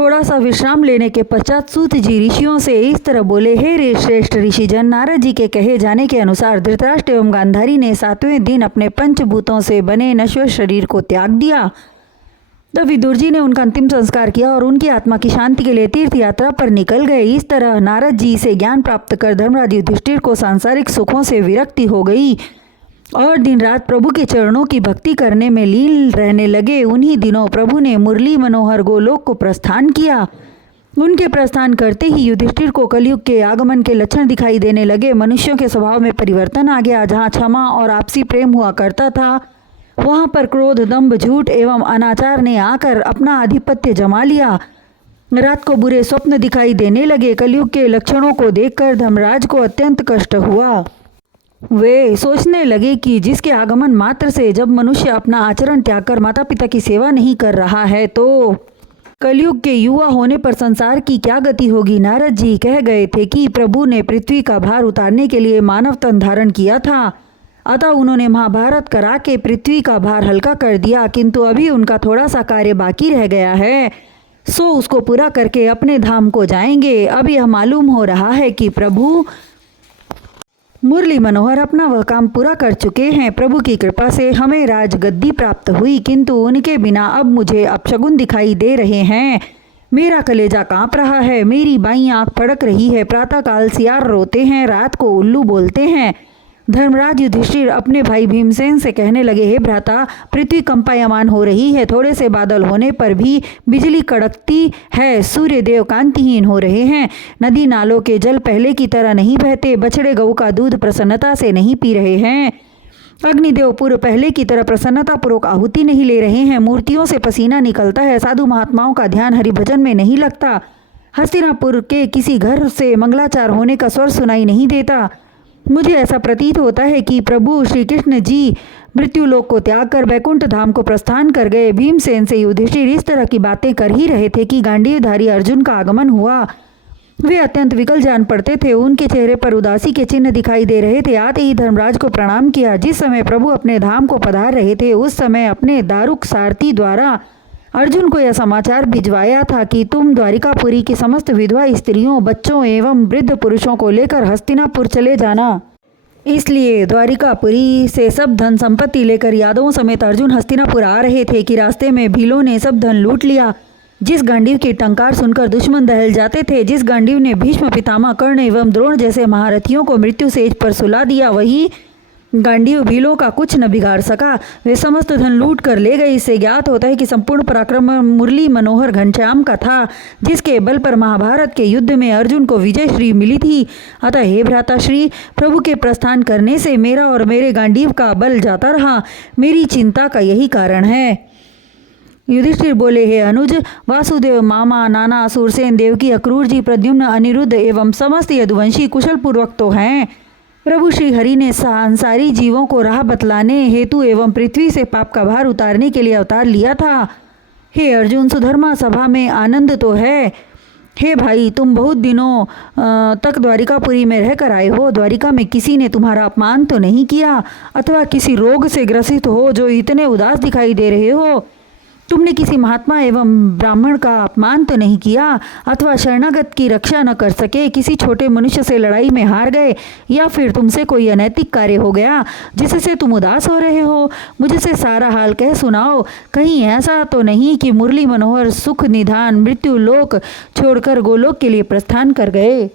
थोड़ा सा विश्राम लेने के पश्चात सूत जी ऋषियों से इस तरह बोले, हे रे श्रेष्ठ ऋषिजन, नारद जी के कहे जाने के अनुसार धृतराष्ट्र एवं गांधारी ने 7वें दिन अपने पंचभूतों से बने नश्वर शरीर को त्याग दिया। तब विदुर जी ने उनका अंतिम संस्कार किया और उनकी आत्मा की शांति के लिए तीर्थ यात्रा पर निकल गए। इस तरह नारद जी से ज्ञान प्राप्त कर धर्मराज युधिष्ठिर को सांसारिक सुखों से विरक्ति हो गई और दिन रात प्रभु के चरणों की भक्ति करने में लीन रहने लगे। उन्हीं दिनों प्रभु ने मुरली मनोहर गोलोक को प्रस्थान किया। उनके प्रस्थान करते ही युधिष्ठिर को कलयुग के आगमन के लक्षण दिखाई देने लगे। मनुष्यों के स्वभाव में परिवर्तन आ गया। जहाँ क्षमा और आपसी प्रेम हुआ करता था, वहाँ पर क्रोध, दंभ, झूठ एवं अनाचार ने आकर अपना आधिपत्य जमा लिया। रात को बुरे स्वप्न दिखाई देने लगे। कलयुग के लक्षणों को देखकर धर्मराज को अत्यंत कष्ट हुआ। वे सोचने लगे कि जिसके आगमन मात्र से जब मनुष्य अपना आचरण त्याग कर माता पिता की सेवा नहीं कर रहा है, तो कलयुग के युवा होने पर संसार की क्या गति होगी। नारद जी कह गए थे कि प्रभु ने पृथ्वी का भार उतारने के लिए मानव तन धारण किया था, अतः उन्होंने महाभारत करा के पृथ्वी का भार हल्का कर दिया। किंतु अभी उनका थोड़ा सा कार्य बाकी रह गया है, सो उसको पूरा करके अपने धाम को जाएंगे। अब यह मालूम हो रहा है कि प्रभु मुरली मनोहर अपना वह काम पूरा कर चुके हैं। प्रभु की कृपा से हमें राजगद्दी प्राप्त हुई, किंतु उनके बिना अब मुझे अपशगुन दिखाई दे रहे हैं। मेरा कलेजा कांप रहा है, मेरी बाईं आंख फड़क रही है। प्रातःकाल सियार रोते हैं, रात को उल्लू बोलते हैं। धर्मराज युधिष्ठिर अपने भाई भीमसेन से कहने लगे, हे भ्राता, पृथ्वी कंपायमान हो रही है। थोड़े से बादल होने पर भी बिजली कड़कती है। सूर्य देव कांतिहीन हो रहे हैं। नदी नालों के जल पहले की तरह नहीं बहते। बछड़े गऊ का दूध प्रसन्नता से नहीं पी रहे हैं। अग्निदेव पूर्व पहले की तरह प्रसन्नतापूर्वक आहुति नहीं ले रहे हैं। मूर्तियों से पसीना निकलता है। साधु महात्माओं का ध्यान हरिभजन में नहीं लगता। हस्तिनापुर के किसी घर से मंगलाचार होने का स्वर सुनाई नहीं देता। मुझे ऐसा प्रतीत होता है कि प्रभु श्री कृष्ण जी मृत्युलोक को त्याग कर वैकुंठ धाम को प्रस्थान कर गए। भीमसेन से युधिष्ठिर इस तरह की बातें कर ही रहे थे कि गांडीवधारी अर्जुन का आगमन हुआ। वे अत्यंत विकल जान पड़ते थे। उनके चेहरे पर उदासी के चिन्ह दिखाई दे रहे थे। आते ही धर्मराज को प्रणाम किया। जिस समय प्रभु अपने धाम को पधार रहे थे, उस समय अपने दारुक सारथी द्वारा अर्जुन को यह समाचार भिजवाया था कि तुम द्वारिकापुरी की समस्त विधवा स्त्रियों, बच्चों एवं वृद्ध पुरुषों को लेकर हस्तिनापुर चले जाना। इसलिए द्वारिकापुरी से सब धन संपत्ति लेकर यादवों समेत अर्जुन हस्तिनापुर आ रहे थे कि रास्ते में भीलों ने सब धन लूट लिया। जिस गांडीव की टंकार सुनकर दुश्मन दहल जाते थे, जिस गांडीव ने भीष्म, पितामह, कर्ण एवं द्रोण जैसे महारथियों को मृत्यु सेज पर सुला दिया, वही गांडीव भीलों का कुछ न बिगाड़ सका। वे समस्त धन लूट कर ले गए। इससे ज्ञात होता है कि संपूर्ण पराक्रम मुरली मनोहर घनश्याम का था, जिसके बल पर महाभारत के युद्ध में अर्जुन को विजय श्री मिली थी। अतः हे भ्राता श्री, प्रभु के प्रस्थान करने से मेरा और मेरे गांडीव का बल जाता रहा। मेरी चिंता का यही कारण है। युधिष्ठिर बोले, हे अनुज, वासुदेव, मामा, नाना, सूरसेन, देवकी, अक्रूर जी, प्रद्युम्न, अनिरुद्ध एवं समस्त यदुवंशी कुशल पूर्वक तो हैं। प्रभु श्री हरि ने सांसारी जीवों को राह बतलाने हेतु एवं पृथ्वी से पाप का भार उतारने के लिए अवतार लिया था। हे अर्जुन, सुधर्मा सभा में आनंद तो है। हे भाई, तुम बहुत दिनों तक द्वारिकापुरी में रहकर आए हो। द्वारिका में किसी ने तुम्हारा अपमान तो नहीं किया, अथवा किसी रोग से ग्रसित हो जो इतने उदास दिखाई दे रहे हो। तुमने किसी महात्मा एवं ब्राह्मण का अपमान तो नहीं किया, अथवा शरणागत की रक्षा न कर सके, किसी छोटे मनुष्य से लड़ाई में हार गए, या फिर तुमसे कोई अनैतिक कार्य हो गया जिससे तुम उदास हो रहे हो। मुझसे सारा हाल कह सुनाओ। कहीं ऐसा तो नहीं कि मुरली मनोहर सुख निधान मृत्यु लोक छोड़कर गोलोक के लिए प्रस्थान कर गए।